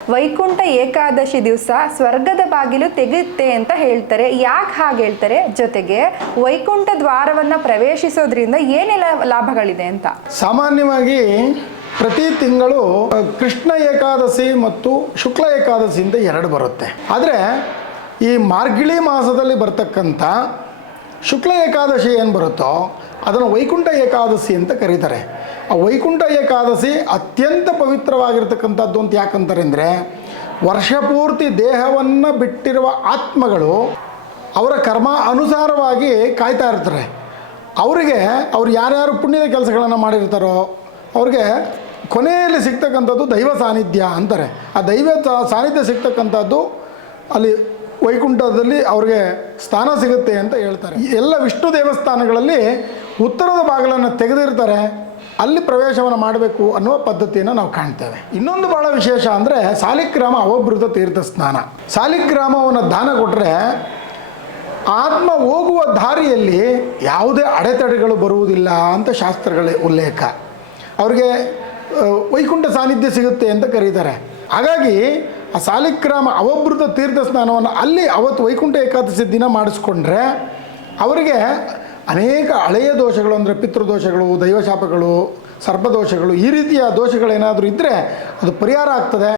ವೈಕುಂಠ ಏಕಾದಶಿ ದಿವಸ ಸ್ವರ್ಗದ ಬಾಗಿಲು ತೆಗೆಯುತ್ತೆ ಅಂತ ಹೇಳ್ತಾರೆ. ಯಾಕೆ ಹಾಗೆ ಹೇಳ್ತಾರೆ? ಜೊತೆಗೆ ವೈಕುಂಠ ದ್ವಾರವನ್ನ ಪ್ರವೇಶಿಸೋದ್ರಿಂದ ಏನೆಲ್ಲ ಲಾಭಗಳಿದೆ ಅಂತ. ಸಾಮಾನ್ಯವಾಗಿ ಪ್ರತಿ ತಿಂಗಳು ಕೃಷ್ಣ ಏಕಾದಶಿ ಮತ್ತು ಶುಕ್ಲ ಏಕಾದಶಿಯಿಂದ ಎರಡು ಬರುತ್ತೆ. ಆದರೆ ಈ ಮಾರ್ಗಳಿ ಮಾಸದಲ್ಲಿ ಬರ್ತಕ್ಕಂಥ ಶುಕ್ಲ ಏಕಾದಶಿ ಏನು ಬರುತ್ತೋ ಅದನ್ನು ವೈಕುಂಠ ಏಕಾದಶಿ ಅಂತ ಕರೀತಾರೆ. ಆ ವೈಕುಂಠ ಏಕಾದಶಿ ಅತ್ಯಂತ ಪವಿತ್ರವಾಗಿರ್ತಕ್ಕಂಥದ್ದು ಅಂತ ಯಾಕಂತಾರೆ ಅಂದರೆ, ವರ್ಷಪೂರ್ತಿ ದೇಹವನ್ನು ಬಿಟ್ಟಿರುವ ಆತ್ಮಗಳು ಅವರ ಕರ್ಮ ಅನುಸಾರವಾಗಿ ಕಾಯ್ತಾ ಇರ್ತಾರೆ. ಅವರಿಗೆ ಅವ್ರು ಯಾರ್ಯಾರು ಪುಣ್ಯದ ಕೆಲಸಗಳನ್ನು ಮಾಡಿರ್ತಾರೋ ಅವ್ರಿಗೆ ಕೊನೆಯಲ್ಲಿ ಸಿಗ್ತಕ್ಕಂಥದ್ದು ದೈವ ಸಾನ್ನಿಧ್ಯ ಅಂತಾರೆ. ಆ ದೈವ ಸಾನ್ನಿಧ್ಯ ಸಿಗ್ತಕ್ಕಂಥದ್ದು ಅಲ್ಲಿ ವೈಕುಂಠದಲ್ಲಿ ಅವ್ರಿಗೆ ಸ್ಥಾನ ಸಿಗುತ್ತೆ ಅಂತ ಹೇಳ್ತಾರೆ. ಎಲ್ಲ ವಿಷ್ಣು ದೇವಸ್ಥಾನಗಳಲ್ಲಿ ಉತ್ತರದ ಬಾಗಿಲನ್ನು ತೆಗೆದಿರ್ತಾರೆ, ಅಲ್ಲಿ ಪ್ರವೇಶವನ್ನು ಮಾಡಬೇಕು ಅನ್ನುವ ಪದ್ಧತಿಯನ್ನು ನಾವು ಕಾಣ್ತೇವೆ. ಇನ್ನೊಂದು ಭಾಳ ವಿಶೇಷ ಅಂದರೆ ಸಾಲಿಗ್ರಾಮ ಅವಭೃತ ತೀರ್ಥ ಸ್ನಾನ. ಸಾಲಿಗ್ರಾಮವನ್ನು ದಾನ ಕೊಟ್ಟರೆ ಆತ್ಮ ಹೋಗುವ ದಾರಿಯಲ್ಲಿ ಯಾವುದೇ ಅಡೆತಡೆಗಳು ಬರುವುದಿಲ್ಲ ಅಂತ ಶಾಸ್ತ್ರಗಳ ಉಲ್ಲೇಖ. ಅವ್ರಿಗೆ ವೈಕುಂಠ ಸಾನ್ನಿಧ್ಯ ಸಿಗುತ್ತೆ ಅಂತ ಕರೀತಾರೆ. ಹಾಗಾಗಿ ಆ ಸಾಲಿಗ್ರಾಮ ಅವಭೃತ ತೀರ್ಥ ಸ್ನಾನವನ್ನು ಅಲ್ಲಿ ಅವತ್ತು ವೈಕುಂಠ ಏಕಾದಶಿ ದಿನ ಮಾಡಿಸ್ಕೊಂಡ್ರೆ ಅವರಿಗೆ ಅನೇಕ ಹಳೆಯ ದೋಷಗಳು ಅಂದರೆ ಪಿತೃದೋಷಗಳು, ದೈವಶಾಪಗಳು, ಸರ್ಪದೋಷಗಳು, ಈ ರೀತಿಯ ದೋಷಗಳೇನಾದರೂ ಇದ್ದರೆ ಅದು ಪರಿಹಾರ ಆಗ್ತದೆ.